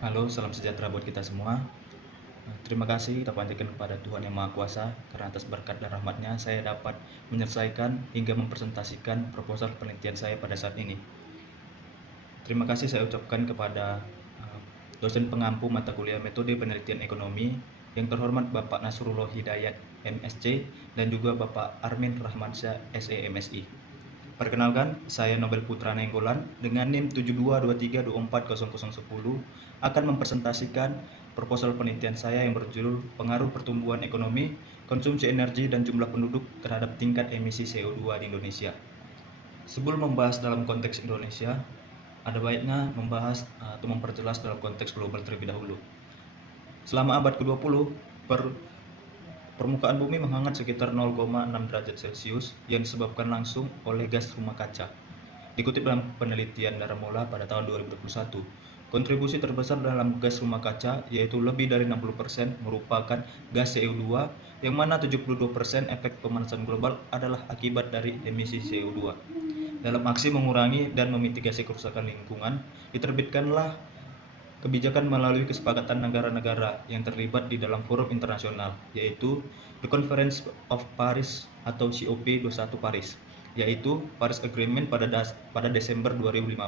Halo, salam sejahtera buat kita semua. Terima kasih kita panjatkan kepada Tuhan Yang Maha Kuasa karena atas berkat dan rahmat-Nya saya dapat menyelesaikan hingga mempresentasikan proposal penelitian saya pada saat ini. Terima kasih saya ucapkan kepada dosen pengampu mata kuliah Metode Penelitian Ekonomi yang terhormat Bapak Nasrullah Hidayat MSc dan juga Bapak Armin Rahmansyah SEMSI. Perkenalkan, saya Nobel Putra Nenggolan dengan NIM 7223240010 akan mempresentasikan proposal penelitian saya yang berjudul Pengaruh Pertumbuhan Ekonomi, Konsumsi Energi, dan Jumlah Penduduk terhadap tingkat emisi CO2 di Indonesia. Sebelum membahas dalam konteks Indonesia, ada baiknya membahas atau memperjelas dalam konteks global terlebih dahulu. Selama abad ke-20, permukaan bumi menghangat sekitar 0,6 derajat Celcius yang disebabkan langsung oleh gas rumah kaca. Dikutip dalam penelitian Daramola pada tahun 2021, kontribusi terbesar dalam gas rumah kaca yaitu lebih dari 60% merupakan gas CO2 yang mana 72% efek pemanasan global adalah akibat dari emisi CO2. Dalam aksi mengurangi dan memitigasi kerusakan lingkungan, diterbitkanlah kebijakan melalui kesepakatan negara-negara yang terlibat di dalam forum internasional, yaitu The Conference of Paris atau COP21 Paris, yaitu Paris Agreement pada Desember 2015.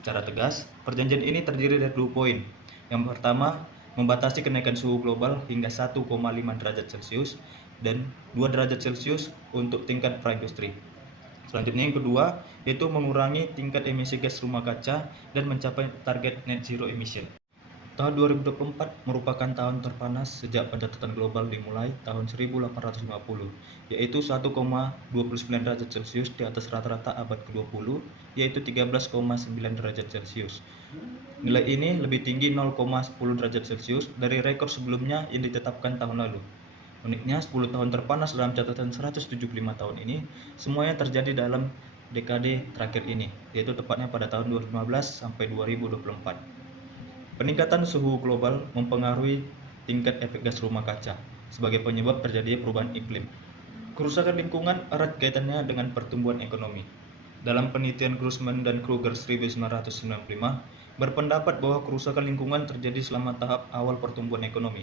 Secara tegas, perjanjian ini terdiri dari 2 poin. Yang pertama, membatasi kenaikan suhu global hingga 1,5 derajat Celcius dan 2 derajat Celcius untuk tingkat praindustri. Selanjutnya yang kedua, yaitu mengurangi tingkat emisi gas rumah kaca dan mencapai target net zero emission. Tahun 2024 merupakan tahun terpanas sejak pencatat global dimulai tahun 1850, yaitu 1,29 derajat Celcius di atas rata-rata abad ke-20, yaitu 13,9 derajat Celcius. Nilai ini lebih tinggi 0,10 derajat Celcius dari rekor sebelumnya yang ditetapkan tahun lalu. Uniknya, 10 tahun terpanas dalam catatan 175 tahun ini, semuanya terjadi dalam dekade terakhir ini, yaitu tepatnya pada tahun 2015 sampai 2024. Peningkatan suhu global mempengaruhi tingkat efek gas rumah kaca sebagai penyebab terjadinya perubahan iklim. Kerusakan lingkungan erat kaitannya dengan pertumbuhan ekonomi. Dalam penelitian Grossman dan Kruger 1995, berpendapat bahwa kerusakan lingkungan terjadi selama tahap awal pertumbuhan ekonomi.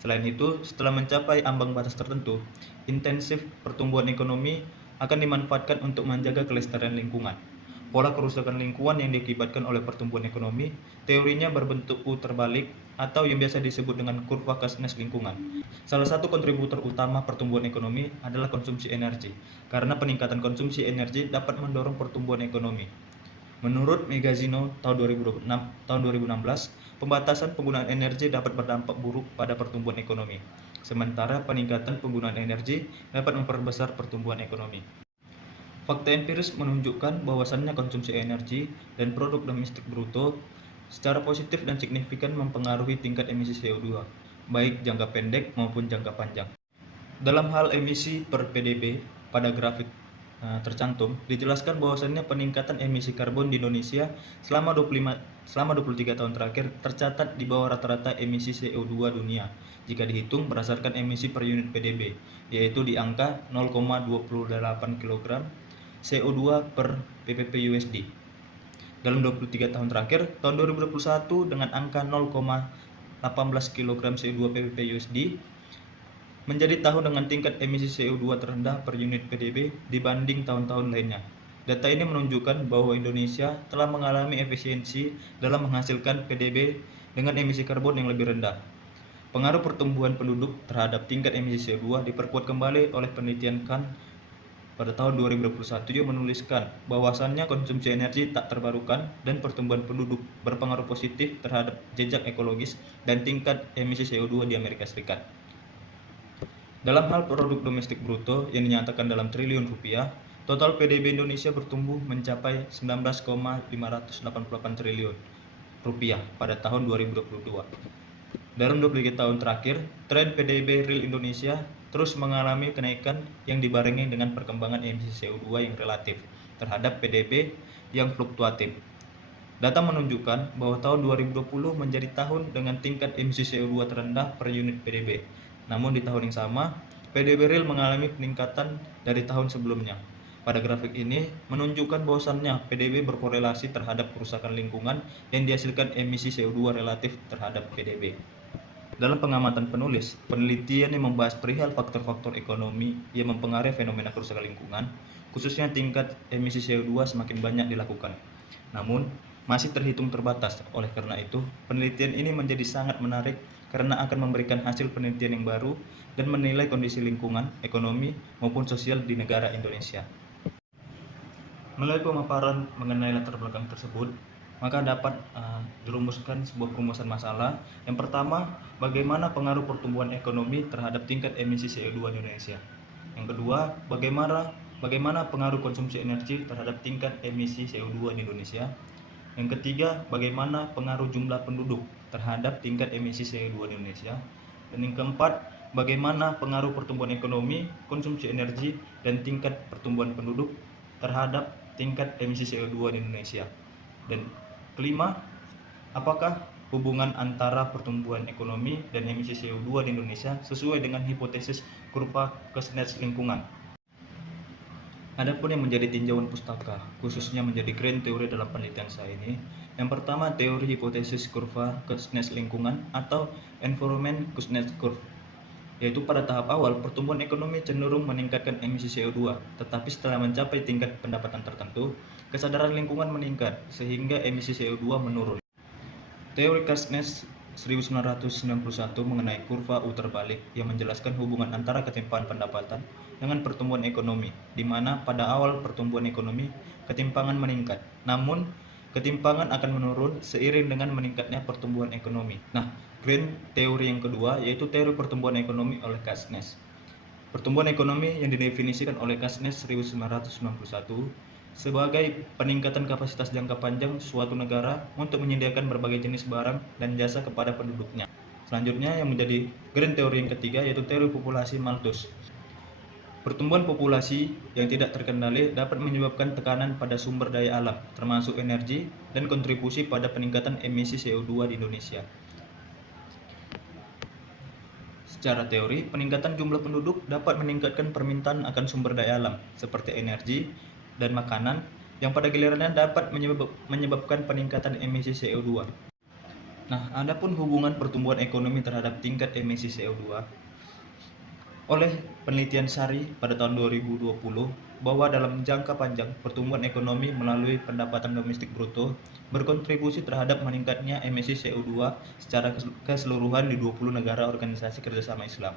Selain itu, setelah mencapai ambang batas tertentu, intensif pertumbuhan ekonomi akan dimanfaatkan untuk menjaga kelestarian lingkungan. Pola kerusakan lingkungan yang diakibatkan oleh pertumbuhan ekonomi, teorinya berbentuk U terbalik atau yang biasa disebut dengan kurva Kasnes lingkungan. Salah satu kontributor utama pertumbuhan ekonomi adalah konsumsi energi, karena peningkatan konsumsi energi dapat mendorong pertumbuhan ekonomi. Menurut Megazino tahun 2016, pembatasan penggunaan energi dapat berdampak buruk pada pertumbuhan ekonomi, sementara peningkatan penggunaan energi dapat memperbesar pertumbuhan ekonomi. Fakta empiris menunjukkan bahwasannya konsumsi energi dan produk domestik bruto secara positif dan signifikan mempengaruhi tingkat emisi CO2, baik jangka pendek maupun jangka panjang. Dalam hal emisi per PDB, pada grafik tercantum, dijelaskan bahwasannya peningkatan emisi karbon di Indonesia selama 23 tahun terakhir tercatat di bawah rata-rata emisi CO2 dunia jika dihitung berdasarkan emisi per unit PDB, yaitu di angka 0,28 kg CO2 per ppp USD. Dalam 23 tahun terakhir, tahun 2021 dengan angka 0,18 kg CO2 ppp USD menjadi tahun dengan tingkat emisi CO2 terendah per unit PDB dibanding tahun-tahun lainnya. Data ini menunjukkan bahwa Indonesia telah mengalami efisiensi dalam menghasilkan PDB dengan emisi karbon yang lebih rendah. Pengaruh pertumbuhan penduduk terhadap tingkat emisi CO2 diperkuat kembali oleh penelitian Khan pada tahun 2021 yang menuliskan bahwasannya konsumsi energi tak terbarukan dan pertumbuhan penduduk berpengaruh positif terhadap jejak ekologis dan tingkat emisi CO2 di Amerika Serikat. Dalam hal produk domestik bruto yang dinyatakan dalam triliun rupiah, total PDB Indonesia bertumbuh mencapai 19,588 triliun rupiah pada tahun 2022. Dalam 23 tahun terakhir, tren PDB real Indonesia terus mengalami kenaikan yang dibarengi dengan perkembangan emisi CO2 yang relatif terhadap PDB yang fluktuatif. Data menunjukkan bahwa tahun 2020 menjadi tahun dengan tingkat emisi CO2 terendah per unit PDB. Namun di tahun yang sama, PDB real mengalami peningkatan dari tahun sebelumnya. Pada grafik ini menunjukkan bahwasannya PDB berkorelasi terhadap kerusakan lingkungan yang dihasilkan emisi CO2 relatif terhadap PDB. Dalam pengamatan penulis, penelitian yang membahas perihal faktor-faktor ekonomi yang mempengaruhi fenomena kerusakan lingkungan, khususnya tingkat emisi CO2 semakin banyak dilakukan. Namun, masih terhitung terbatas. Oleh karena itu, penelitian ini menjadi sangat menarik karena akan memberikan hasil penelitian yang baru dan menilai kondisi lingkungan, ekonomi, maupun sosial di negara Indonesia. Melalui pemaparan mengenai latar belakang tersebut, maka dapat dirumuskan sebuah perumusan masalah. Yang pertama, bagaimana pengaruh pertumbuhan ekonomi terhadap tingkat emisi CO2 di Indonesia. Yang kedua, bagaimana pengaruh konsumsi energi terhadap tingkat emisi CO2 di Indonesia. Yang ketiga, bagaimana pengaruh jumlah penduduk terhadap tingkat emisi CO2 di Indonesia. Dan yang keempat, bagaimana pengaruh pertumbuhan ekonomi, konsumsi energi, dan tingkat pertumbuhan penduduk terhadap tingkat emisi CO2 di Indonesia. Dan kelima, apakah hubungan antara pertumbuhan ekonomi dan emisi CO2 di Indonesia sesuai dengan hipotesis kurva Kuznets lingkungan. Adapun yang menjadi tinjauan pustaka, khususnya menjadi grand teori dalam penelitian saya ini, yang pertama teori hipotesis kurva Kuznets lingkungan atau environment Kuznets curve, yaitu pada tahap awal pertumbuhan ekonomi cenderung meningkatkan emisi CO2, tetapi setelah mencapai tingkat pendapatan tertentu, kesadaran lingkungan meningkat sehingga emisi CO2 menurun. Teori Kuznets 1991 mengenai kurva U terbalik yang menjelaskan hubungan antara ketimpangan pendapatan dengan pertumbuhan ekonomi, di mana pada awal pertumbuhan ekonomi ketimpangan meningkat, namun ketimpangan akan menurun seiring dengan meningkatnya pertumbuhan ekonomi. Nah, grand teori yang kedua yaitu teori pertumbuhan ekonomi oleh Kuznets. Pertumbuhan ekonomi yang didefinisikan oleh Kuznets 1991 sebagai peningkatan kapasitas jangka panjang suatu negara untuk menyediakan berbagai jenis barang dan jasa kepada penduduknya. Selanjutnya yang menjadi grand teori yang ketiga yaitu teori populasi Malthus. Pertumbuhan populasi yang tidak terkendali dapat menyebabkan tekanan pada sumber daya alam, termasuk energi, dan kontribusi pada peningkatan emisi CO2 di Indonesia. Secara teori, peningkatan jumlah penduduk dapat meningkatkan permintaan akan sumber daya alam, seperti energi dan makanan, yang pada gilirannya dapat menyebabkan peningkatan emisi CO2. Nah, adapun hubungan pertumbuhan ekonomi terhadap tingkat emisi CO2, oleh penelitian SARI pada tahun 2020 bahwa dalam jangka panjang pertumbuhan ekonomi melalui pendapatan domestik bruto berkontribusi terhadap meningkatnya emisi CO2 secara keseluruhan di 20 negara organisasi kerjasama Islam.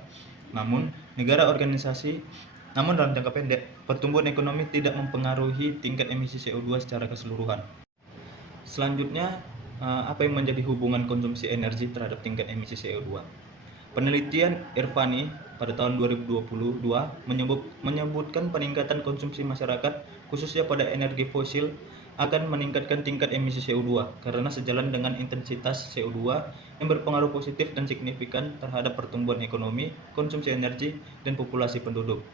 Namun dalam jangka pendek, pertumbuhan ekonomi tidak mempengaruhi tingkat emisi CO2 secara keseluruhan. Selanjutnya, apa yang menjadi hubungan konsumsi energi terhadap tingkat emisi CO2? Penelitian Irvani pada tahun 2022 menyebutkan peningkatan konsumsi masyarakat, khususnya pada energi fosil, akan meningkatkan tingkat emisi CO2 karena sejalan dengan intensitas CO2 yang berpengaruh positif dan signifikan terhadap pertumbuhan ekonomi, konsumsi energi, dan populasi penduduk.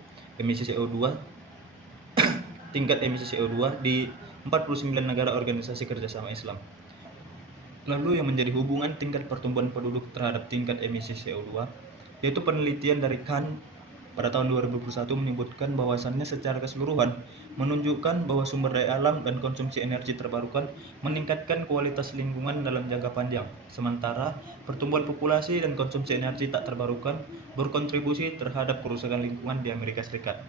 Tingkat emisi CO2 di 49 negara organisasi kerjasama Islam. Lalu yang menjadi hubungan tingkat pertumbuhan penduduk terhadap tingkat emisi CO2, yaitu penelitian dari Khan pada tahun 2021 menyebutkan bahwasannya secara keseluruhan menunjukkan bahwa sumber daya alam dan konsumsi energi terbarukan meningkatkan kualitas lingkungan dalam jangka panjang, sementara pertumbuhan populasi dan konsumsi energi tak terbarukan berkontribusi terhadap kerusakan lingkungan di Amerika Serikat.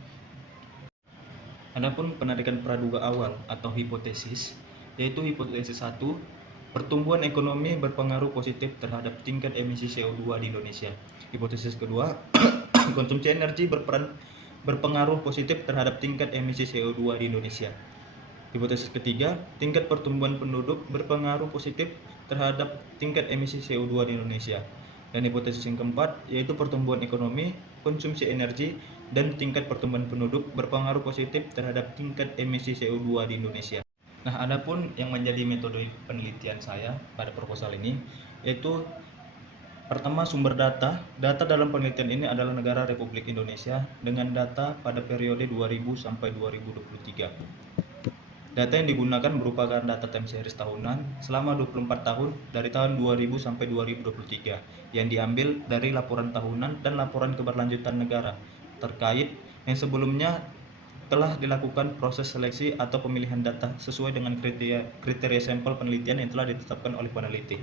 Adapun penarikan praduga awal atau hipotesis, yaitu hipotesis 1, pertumbuhan ekonomi berpengaruh positif terhadap tingkat emisi CO2 di Indonesia. Hipotesis kedua, konsumsi energi berpengaruh positif terhadap tingkat emisi CO2 di Indonesia. Hipotesis ketiga, tingkat pertumbuhan penduduk berpengaruh positif terhadap tingkat emisi CO2 di Indonesia. Dan hipotesis yang keempat, yaitu pertumbuhan ekonomi, konsumsi energi, dan tingkat pertumbuhan penduduk berpengaruh positif terhadap tingkat emisi CO2 di Indonesia. Nah, adapun yang menjadi metode penelitian saya pada proposal ini, yaitu pertama sumber data. Data dalam penelitian ini adalah negara Republik Indonesia dengan data pada periode 2000 sampai 2023. Data yang digunakan merupakan data time series tahunan selama 24 tahun dari tahun 2000 sampai 2023 yang diambil dari laporan tahunan dan laporan keberlanjutan negara terkait yang sebelumnya telah dilakukan proses seleksi atau pemilihan data sesuai dengan kriteria sampel penelitian yang telah ditetapkan oleh peneliti.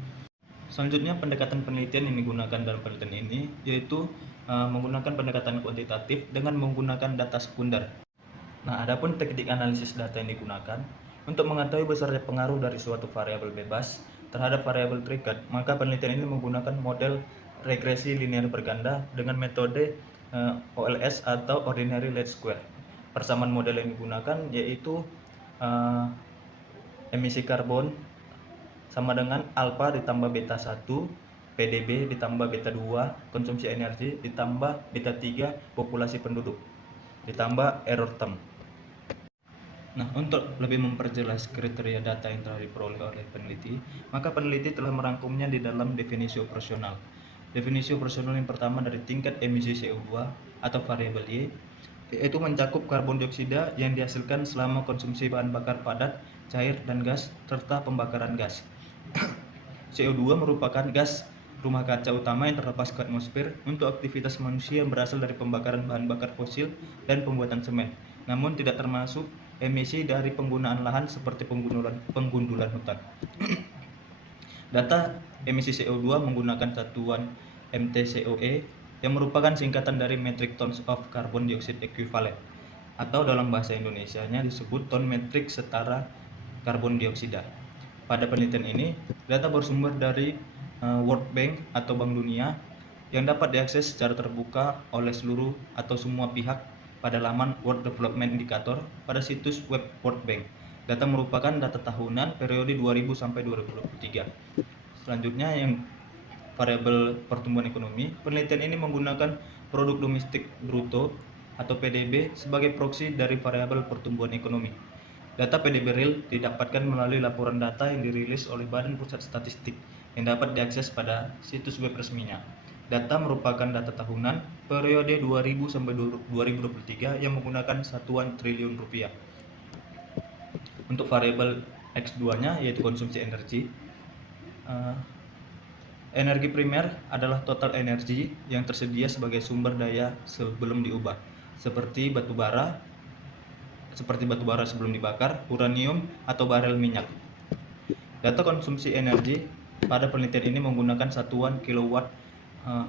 Selanjutnya, pendekatan penelitian yang digunakan dalam penelitian ini yaitu menggunakan pendekatan kuantitatif dengan menggunakan data sekunder. Nah, adapun teknik analisis data yang digunakan untuk mengetahui besarnya pengaruh dari suatu variabel bebas terhadap variabel trigger, maka penelitian ini menggunakan model regresi linear berganda dengan metode OLS atau Ordinary Least Square. Persamaan model yang digunakan yaitu emisi karbon sama dengan alfa ditambah beta 1, PDB ditambah beta 2, konsumsi energi ditambah beta 3, populasi penduduk, ditambah error term. Nah, untuk lebih memperjelas kriteria data yang telah diperoleh oleh peneliti, maka peneliti telah merangkumnya di dalam definisi operasional. Definisi operasional yang pertama dari tingkat emisi CO2 atau variabel Y, yaitu mencakup karbon dioksida yang dihasilkan selama konsumsi bahan bakar padat, cair, dan gas, serta pembakaran gas. CO2 merupakan gas rumah kaca utama yang terlepas ke atmosfer untuk aktivitas manusia yang berasal dari pembakaran bahan bakar fosil dan pembuatan semen, namun tidak termasuk emisi dari penggunaan lahan seperti penggundulan hutan. Data emisi CO2 menggunakan satuan MTCOE yang merupakan singkatan dari Metric Tons of Carbon Dioxide Equivalent, atau dalam bahasa Indonesianya disebut ton metrik setara karbon dioksida. Pada penelitian ini, data bersumber dari World Bank atau Bank Dunia yang dapat diakses secara terbuka oleh seluruh atau semua pihak pada laman World Development Indicator pada situs web World Bank. Data merupakan data tahunan periode 2000 sampai 2023. Selanjutnya yang variabel pertumbuhan ekonomi, penelitian ini menggunakan produk domestik bruto atau PDB sebagai proksi dari variabel pertumbuhan ekonomi. Data PDB real didapatkan melalui laporan data yang dirilis oleh Badan Pusat Statistik yang dapat diakses pada situs web resminya. Data merupakan data tahunan periode 2000 sampai 2023 yang menggunakan satuan triliun rupiah. Untuk variabel X2-nya yaitu konsumsi energi. Energi primer adalah total energi yang tersedia sebagai sumber daya sebelum diubah, seperti batu bara sebelum dibakar, uranium, atau barel minyak. Data konsumsi energi pada penelitian ini menggunakan satuan kilowatt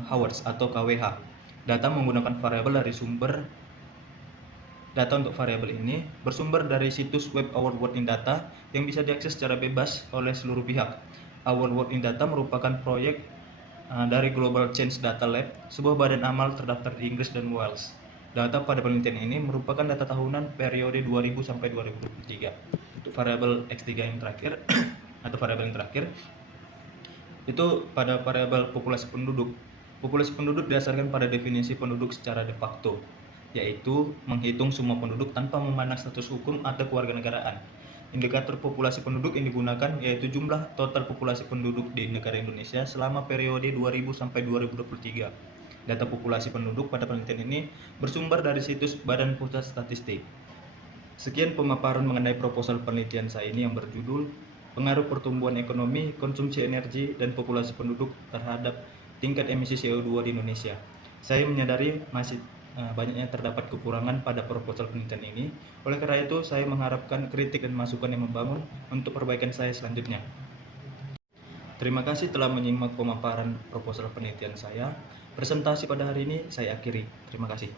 hours atau kWh. Data menggunakan variabel dari sumber data untuk variabel ini bersumber dari situs web Our World in Data yang bisa diakses secara bebas oleh seluruh pihak. Our World in Data merupakan proyek dari Global Change Data Lab, sebuah badan amal terdaftar di Inggris dan Wales. Data pada penelitian ini merupakan data tahunan periode 2000 sampai 2023. Untuk variabel X3 yang terakhir atau variabel yang terakhir itu pada variabel populasi penduduk. Populasi penduduk didasarkan pada definisi penduduk secara de facto, yaitu menghitung semua penduduk tanpa memandang status hukum atau kewarganegaraan. Indikator populasi penduduk yang digunakan yaitu jumlah total populasi penduduk di negara Indonesia selama periode 2000 sampai 2023. Data populasi penduduk pada penelitian ini bersumber dari situs Badan Pusat Statistik. Sekian pemaparan mengenai proposal penelitian saya ini yang berjudul Pengaruh Pertumbuhan Ekonomi, Konsumsi Energi, dan Populasi Penduduk terhadap Tingkat Emisi CO2 di Indonesia. Saya menyadari masih banyaknya terdapat kekurangan pada proposal penelitian ini. Oleh karena itu, saya mengharapkan kritik dan masukan yang membangun untuk perbaikan saya selanjutnya. Terima kasih telah menyimak pemaparan proposal penelitian saya. Presentasi pada hari ini saya akhiri. Terima kasih.